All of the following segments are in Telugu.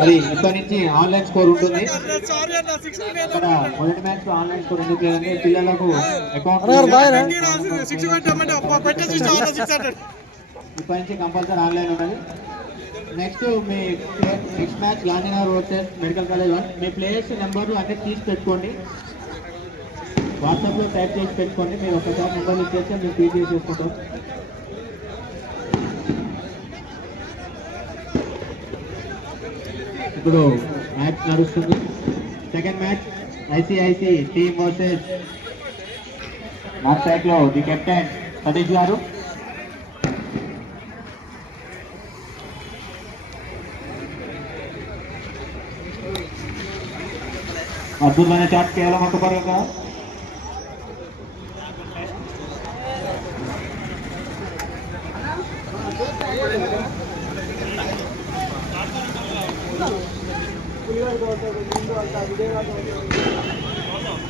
మరి ఇప్పటి నుంచి ఆన్లైన్ స్కోర్ ఉంటుంది. ఇక్కడ మొదటి మ్యాచ్ ఆన్లైన్ స్కోర్ ఎందుకు లేదంటే పిల్లలకు అకౌంట్ ఇప్పటి నుంచి కంపల్సరీ ఆన్లైన్ ఉన్నది. Next match Gandhinagar versus medical college 1. మీ ప్లేయర్స్ నెంబర్లు అన్నీ తీసి పెట్టుకోండి, వాట్సాప్లో టైప్ చేసి పెట్టుకోండి. మీరు ఒకసారి నెంబర్లు ఇచ్చేస్తే మేము ఫీడ్ చేసుకుంటాం. ఇప్పుడు మ్యాచ్ నడుస్తుంది. Second match ICICI team versus north side లో ది కెప్టెన్ సతీష్ గారు. అద్భుతమైన షాట్ కేవలం ఒక పరంగా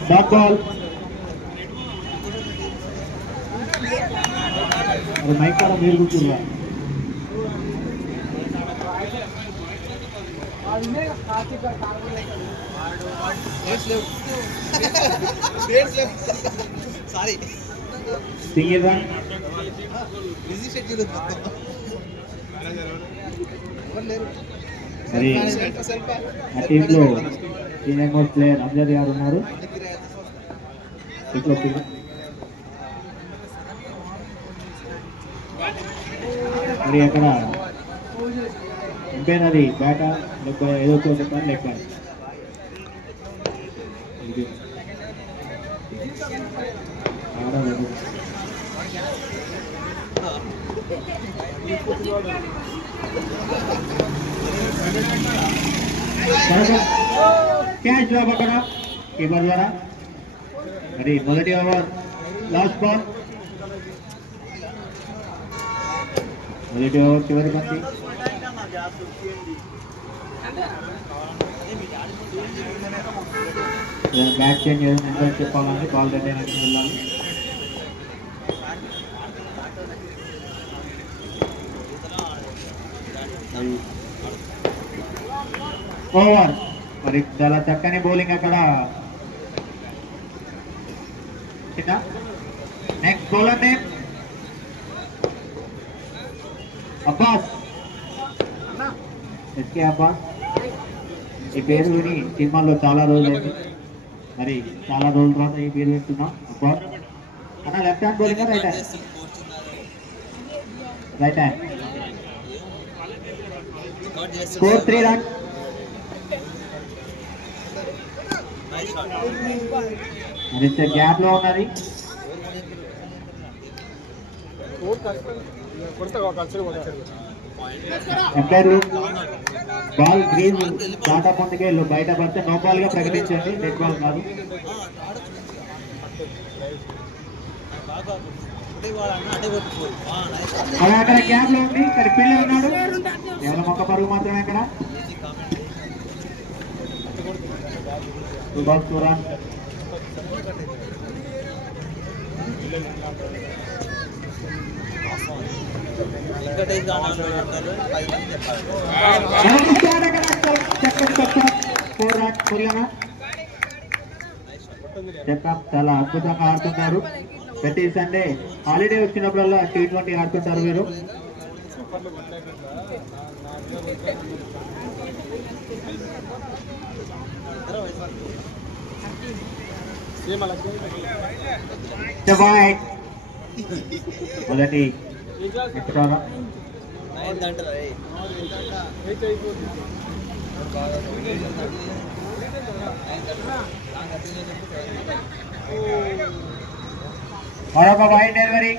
షాట్ బాల్. అది మైక్ కూడా మీరు కూర్చున్నా. Single run. మరి ఆ టీంలో సీనియర్ మోస్ట్ ప్లేయర్ అమ్జద్ గారు ఉన్నారు. మరి అక్కడ ఎంపైనది బ్యాటా లేక ఏదో చూస్తాను లెక్క క్యాచ్ డ్రాప్ అక్కడ కీపర్ ద్వారా. మరి మొదటి ఓవర్ లాస్ట్ బాల్. మొదటి ఓవర్ చివరి బంతి. బ్యాట్ చేంజ్ ఏదైనా చెప్పాలని బాల్ రెడీ అయినట్టు వెళ్ళాలి. ఓవర్. మరి చాలా చక్కని బౌలింగ్ అక్కడ. Next bowler name Abbas, SK Abbas. ఈ పేరు విని సినిమాల్లో చాలా రోజులైంది, మరి చాలా రోజుల తర్వాత ఈ పేరు వింటున్నాం. అబ్బాస్ అన్న left hand bowling right hand? Right hand. Score 3 runs. మరి గ్యాప్ లో ఉన్నది. ఎంపైర్ బాల్ గ్రీన్ దాటా పొందుకే బయట పడితే నో బాల్ గా ప్రకటించండి, డెడ్ బాల్ కాదు. అక్కడ గ్యాప్ లో ఉంది, ఇక్కడ ఫీల్డర్ ఉన్నాడు, కేవలం ఒక పరుగు మాత్రమే. అక్కడ 2 balls 2 runs. చాలా అద్భుతంగా ఆడుతున్నారు. ప్రతి సండే హాలిడే వచ్చినప్పుడల్లా T20 ఆడుతుంటారు మీరు. మొదటి మరొక వైడ్ డెలివరీ.